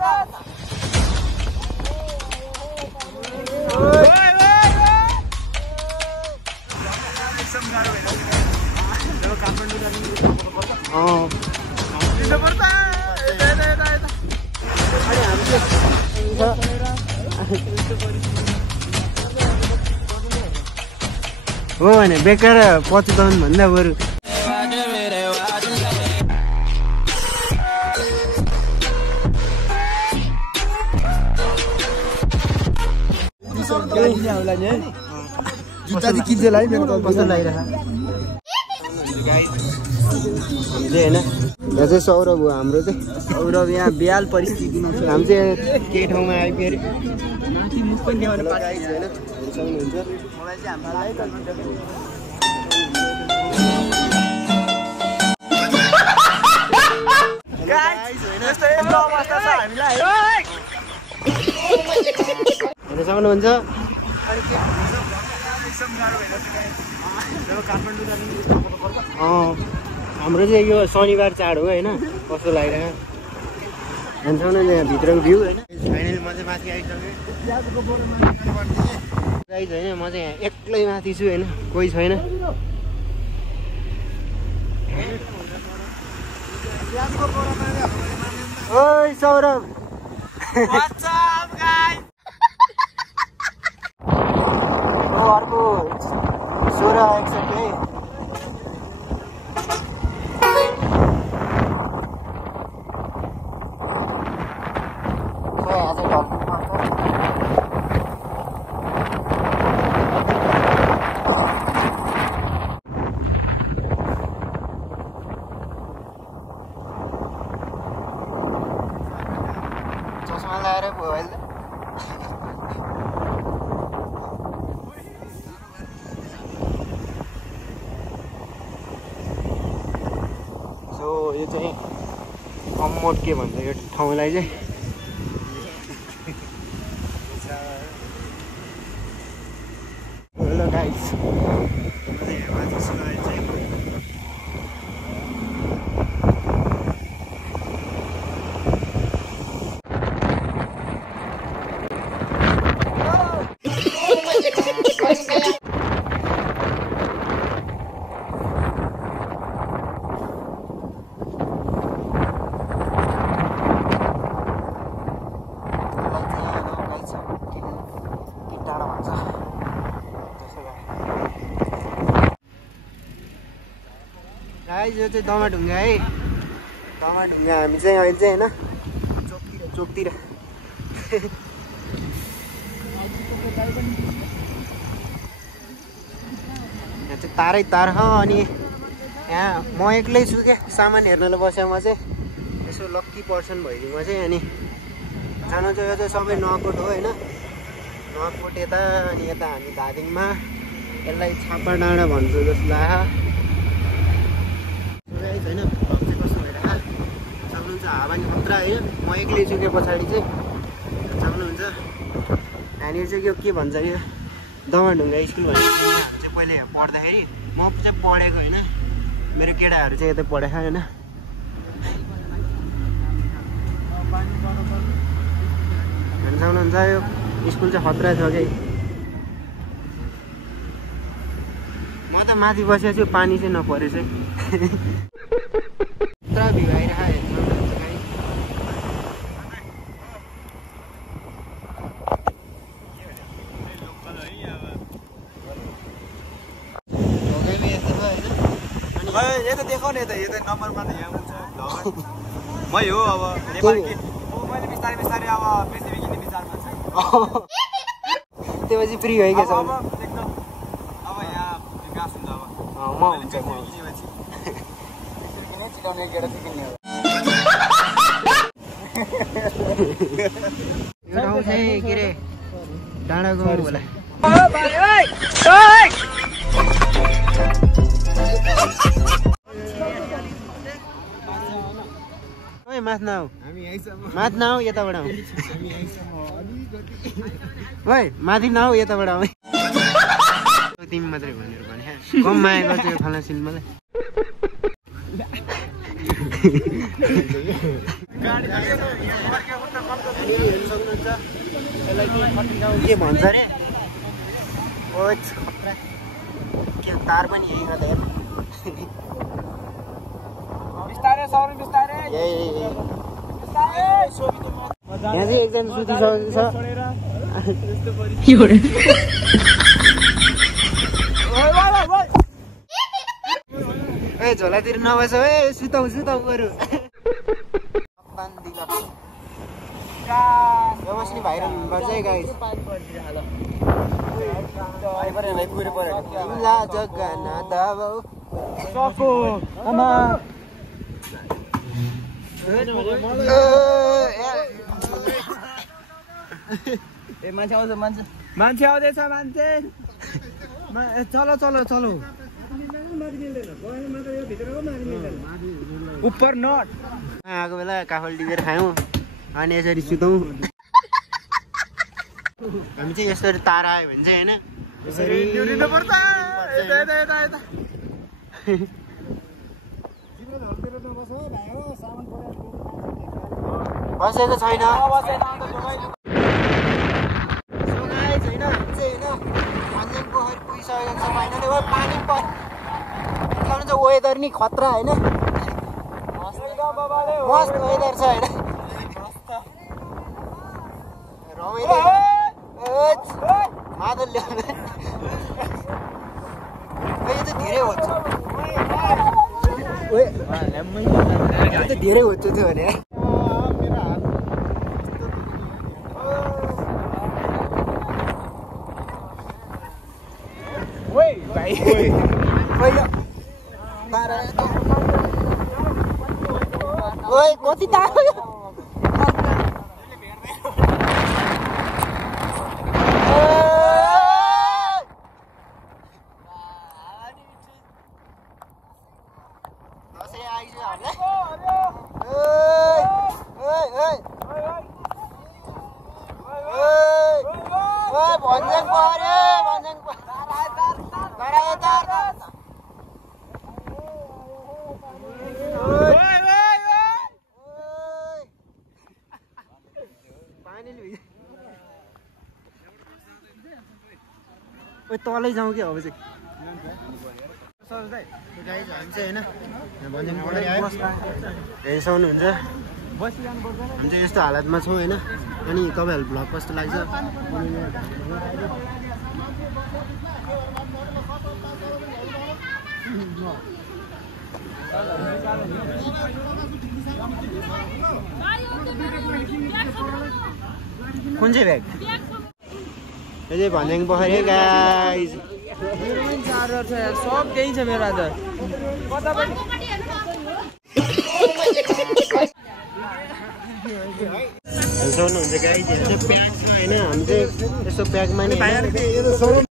हो भने बेकार पछुताउनु भन्दा बरु जुत्ता चाहिँ किन्दै लाग्यो मेरो कस्तो लागिरहेको होइन। यहाँ चाहिँ सौरभ हो हाम्रो चाहिँ। सौरभ यहाँ बेहाल परिस्थितिमा छ। हामी चाहिँ केही ठाउँमा आइपुग्यो अरे सक्नुहुन्छ। हाम्रो चाहिँ यो शनिबार चाड हो होइन, कस्तो लागिरहेको जान्छौँ न यहाँ भित्रको भ्यू होइन। फाइनली म चाहिँ माथि आइसकेँ गाइज होइन। म चाहिँ यहाँ एक्लै माथि छु होइन, कोही छैन। ओइ सौरभ अर्को 16 61 है। चस्मा लगाएर भयो अहिले यो चाहिँ अम्मोट के भन्छ यो ठाउँलाई चाहिँ। हेलो गाइस यो चाहिँ दमाढुङ्गा है। दमाढुङ्गा हामी चाहिँ अहिले चाहिँ होइन चोकतिर यहाँ चाहिँ तारै तार छ। अनि यहाँ म एक्लै छु क्या, सामान हेर्नलाई बसेँ म चाहिँ। यसो लक्की पर्सन भइदिउँ म चाहिँ। अनि जानु चाहिँ यो चाहिँ सबै नकोट हो होइन, नकोट यता अनि यता हामी धादिङमा यसलाई छापा डाँडा भन्छु जस्तो लाग्यो होइन। चाहिँ कस्तो भइरहेको सक्नुहुन्छ, हावानी खतरा होइन। म एक्लै छु क्या पछाडि चाहिँ सक्नुहुन्छ। यहाँनिर चाहिँ यो के भन्छ यो दमाढुङ्गा स्कुल भन्ने स्कुलमा हामी चाहिँ पहिले पढ्दाखेरि म चाहिँ पढेको होइन, मेरो केटाहरू चाहिँ यतै पढेको होइन। सक्नुहुन्छ यो स्कुल चाहिँ खतरा छ कि। म त माथि बसेको छु, पानी चाहिँ नपरेछ है। पुरा भ्यू आइरहेको ये तो देखो नहीं था, ये तो नंबर मान यहाँ मैं हो अब नेपाली के मैले बिस्तारै बिस्तारै अब पृथ्वी किन्ने विचारमा छु। त्यसपछि फ्री हो क्या सब अब एकदम अब यहाँ विकास हुन्छ। अब म हुन्छ म किनेपछि किने चिकाउने गेडा चाहिँ किन्ने हो। यो ठाउँ चाहिँ के रे डाँडा गाउँ होला। माथ नआऊ, माथ नआऊ, यताबाट आऊ। ओइ माथि नआऊ, यताबाट आऊ। तिमी मात्रै भनेर भने कम माया गर्छ यो फल्ना सिनेमालाई। यहाँनिर हेर्न सक्नुहुन्छ यसलाई के भन्छ अरे ओ खतरा के तार पनि यही गर्दा हेर्नु बिस्तारै सौरी बिस्तारै यहाँ चाहिँ एकजना सुतिसकेको छ ए झोलातिर नबस ए सुताउ बरु बस्ने भाइरल हुनुपर्छ है गाइस मान्छे आउँदैछ मान्छे चलो उपर नट आएको बेला काफल टिपेर खायौँ अनि यसरी सुतौँ हामी चाहिँ यसरी तार आयो भने चाहिँ होइन यसरी बसेको छैन छैन भन्ज्याङ पोखरी पुगिसकेको छ फाइनली हो पानी पर्छ वेदर नि खतरा होइन मस्त वेदर छ होइन रमाइलो मादल ल्याउनु यो त धेरै होच धेरै होच थियो भने ओइ कति टाढो तलै जाउँ कि अब चाहिँ गाइज हामी चाहिँ होइन भन्ज्याङ पोखरी आयो हेरिसक्नुहुन्छ हामी चाहिँ यस्तो हालतमा छौँ होइन अनि तपाईँहरू भ्लग कस्तो लाग्छ कुन चाहिँ ब्याग यो चाहिँ भन्ज्याङ पोखरी है गाइज सब त्यही छ मेरो आज सक्नुहुन्छ गाइज प्याक छ होइन हामी चाहिँ यसो प्याकमा नि